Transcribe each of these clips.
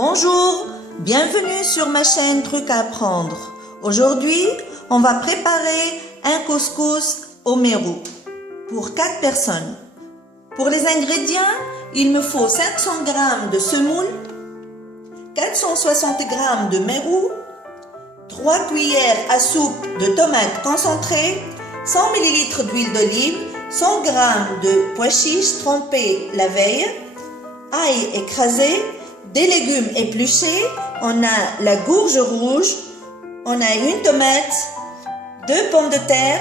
Bonjour, bienvenue sur ma chaîne Trucs à apprendre. Aujourd'hui, on va préparer un couscous au mérou pour 4 personnes. Pour les ingrédients, il me faut 500 g de semoule, 460 g de mérou, 3 cuillères à soupe de tomates concentrées, 100 ml d'huile d'olive, 100 g de pois chiches trempés la veille, ail écrasé, des légumes épluchés, on a la gourge rouge, on a une tomate, 2 pommes de terre,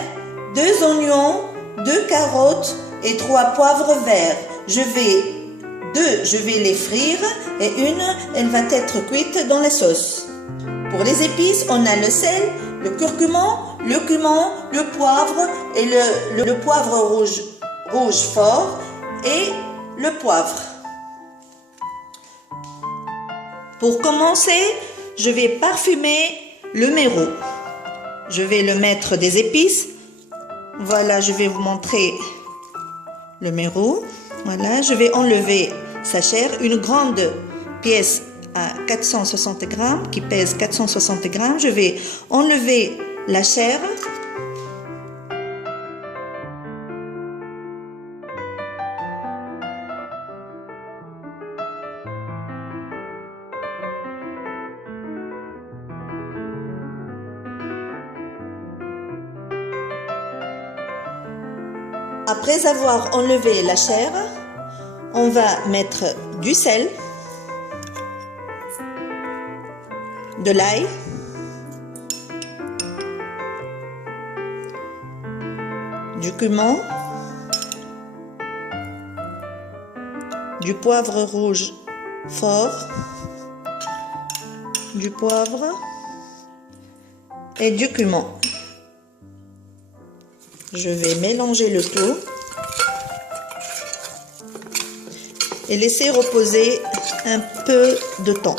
2 oignons, 2 carottes et 3 poivres verts. Je vais les frire et une, elle va être cuite dans la sauce. Pour les épices, on a le sel, le curcuma, le cumin, le poivre et le poivre rouge fort et le poivre. Pour commencer, je vais parfumer le mérou. Je vais le mettre des épices. Voilà, je vais vous montrer le mérou. Voilà, je vais enlever sa chair, une grande pièce à 460 g, qui pèse 460 g. Je vais enlever la chair. Après avoir enlevé la chair, on va mettre du sel, de l'ail, du cumin, du poivre rouge fort, du poivre et du cumin. Je vais mélanger le tout et laisser reposer un peu de temps.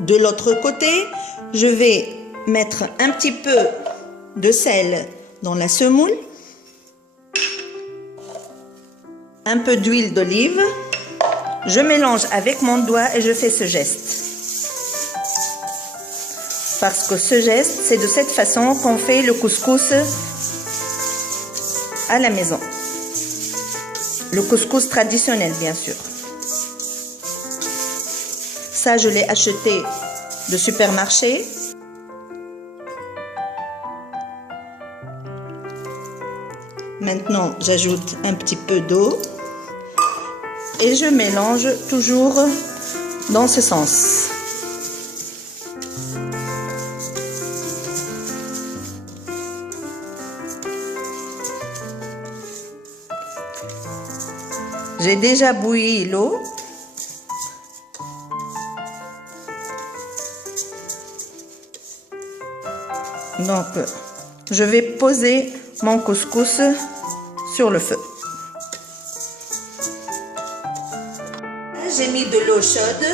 De l'autre côté, je vais mettre un petit peu de sel dans la semoule, un peu d'huile d'olive. Je mélange avec mon doigt et je fais ce geste. Parce que ce geste, c'est de cette façon qu'on fait le couscous à la maison. Le couscous traditionnel, bien sûr. Ça, je l'ai acheté de supermarché. Maintenant, j'ajoute un petit peu d'eau et je mélange toujours dans ce sens. J'ai déjà bouilli l'eau. Donc, je vais poser mon couscous sur le feu. J'ai mis de l'eau chaude.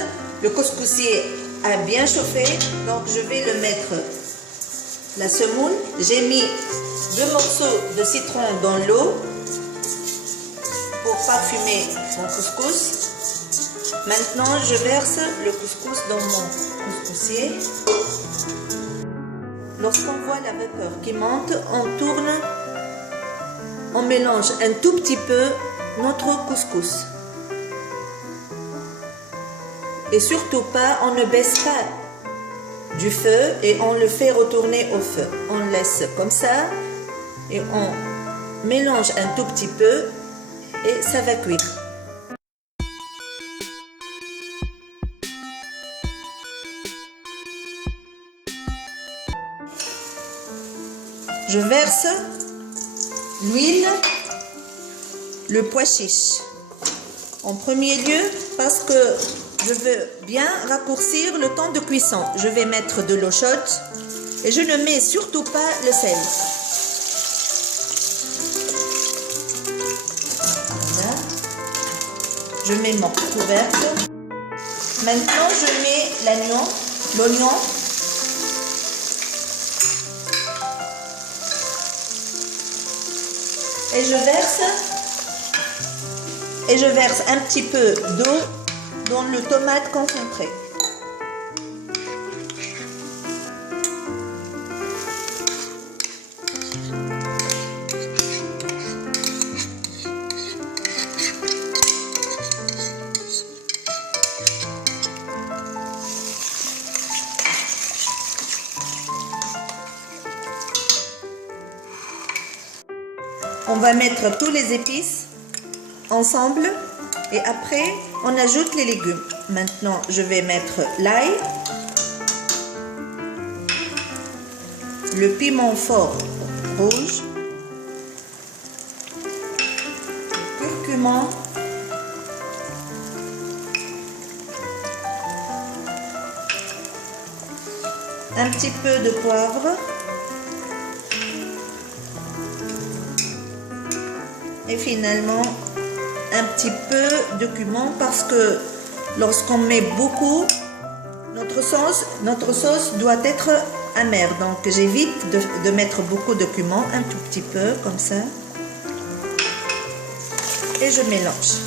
Le couscoussier a bien chauffé. Donc, je vais le mettre la semoule. J'ai mis 2 morceaux de citron dans l'eau pour parfumer mon couscous. Maintenant, je verse le couscous dans mon couscoussier. Lorsqu'on voit la vapeur qui monte, on tourne, on mélange un tout petit peu notre couscous. Et surtout pas, on ne baisse pas du feu et on le fait retourner au feu. On laisse comme ça et on mélange un tout petit peu et ça va cuire. Je verse l'huile, le pois chiche. En premier lieu, parce que je veux bien raccourcir le temps de cuisson, je vais mettre de l'eau chaude et je ne mets surtout pas le sel. Voilà. Je mets mon couvercle. Maintenant, je mets l'oignon. Et je verse et je verse un petit peu d'eau dans le tomate concentré. On va mettre tous les épices ensemble et après on ajoute les légumes. Maintenant je vais mettre l'ail, le piment fort rouge, le curcuma, un petit peu de poivre et finalement un petit peu de cumin parce que lorsqu'on met beaucoup, notre sauce doit être amère. Donc j'évite de mettre beaucoup de cumin, un tout petit peu comme ça. Et je mélange.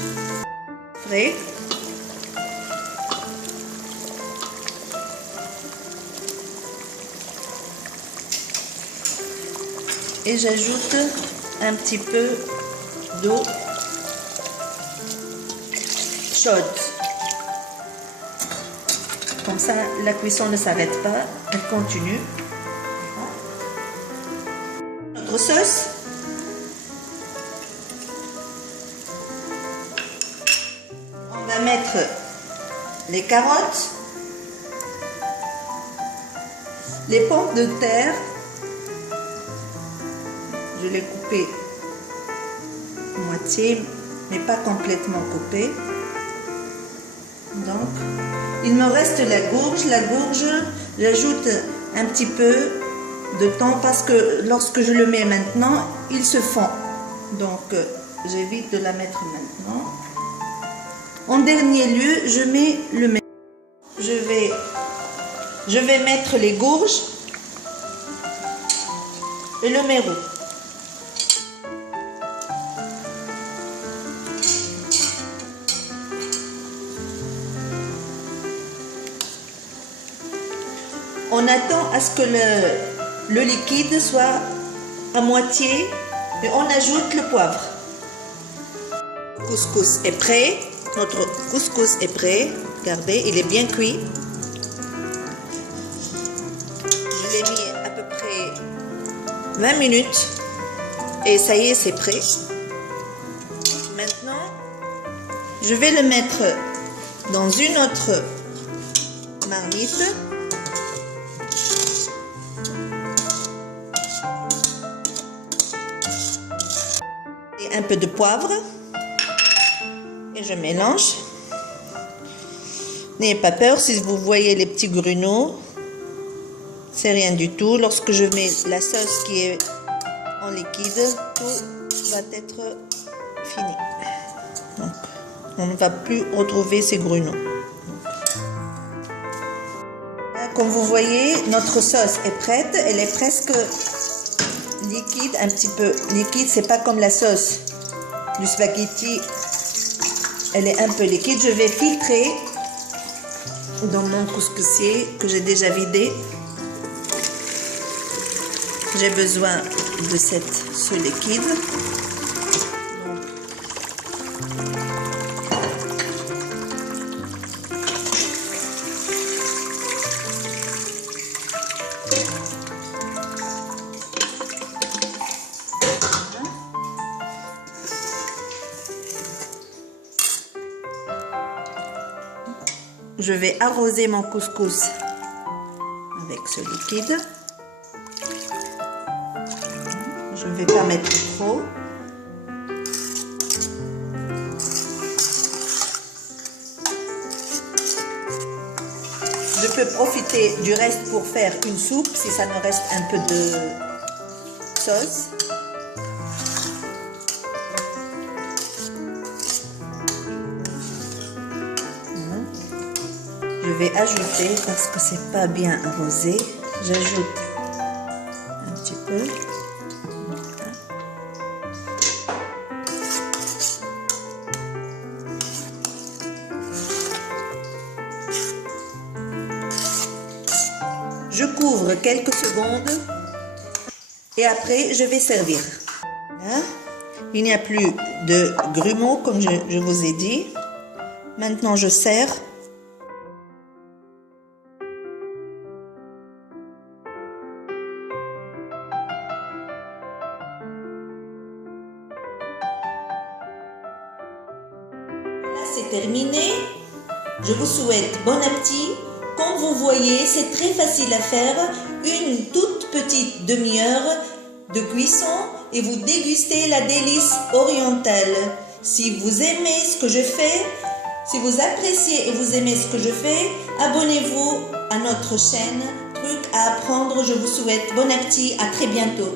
Frais. Et j'ajoute un petit peu d'eau chaude. Comme ça, la cuisson ne s'arrête pas, elle continue. Notre sauce. On va mettre les carottes, les pommes de terre. Je l'ai coupé moitié, mais pas complètement coupé. Donc, il me reste la gourge. La gourge, j'ajoute un petit peu de temps parce que lorsque je le mets maintenant, il se fond. Donc, j'évite de la mettre maintenant. En dernier lieu, je mets le mélange. Je vais mettre les gourges et le mérou. On attend à ce que le liquide soit à moitié et on ajoute le poivre. Le couscous est prêt. Notre couscous est prêt. Regardez, il est bien cuit. Je l'ai mis à peu près 20 minutes et ça y est, c'est prêt. Maintenant, je vais le mettre dans une autre marmite. Un peu de poivre et je mélange. N'ayez pas peur si vous voyez les petits grumeaux, c'est rien du tout. Lorsque je mets la sauce qui est en liquide, tout va être fini. Donc, on ne va plus retrouver ces grumeaux. Comme vous voyez, notre sauce est prête. Elle est presque liquide, un petit peu liquide. C'est pas comme la sauce du spaghetti, elle est un peu liquide. Je vais filtrer dans mon couscoussier que j'ai déjà vidé. J'ai besoin de ce liquide. Je vais arroser mon couscous avec ce liquide. Je ne vais pas mettre trop. Je peux profiter du reste pour faire une soupe si ça me reste un peu de sauce. Je vais ajouter, parce que c'est pas bien arrosé, j'ajoute un petit peu. couvre quelques secondes et après je vais servir. Là, il n'y a plus de grumeaux comme je vous ai dit. Maintenant je sers. Là c'est terminé. Je vous souhaite bon appétit. Comme vous voyez, c'est très facile à faire. Une toute petite demi-heure de cuisson et vous dégustez la délice orientale. Si vous aimez ce que je fais, si vous appréciez et vous aimez ce que je fais, abonnez-vous à notre chaîne Trucs à apprendre. Je vous souhaite bon appétit. À très bientôt.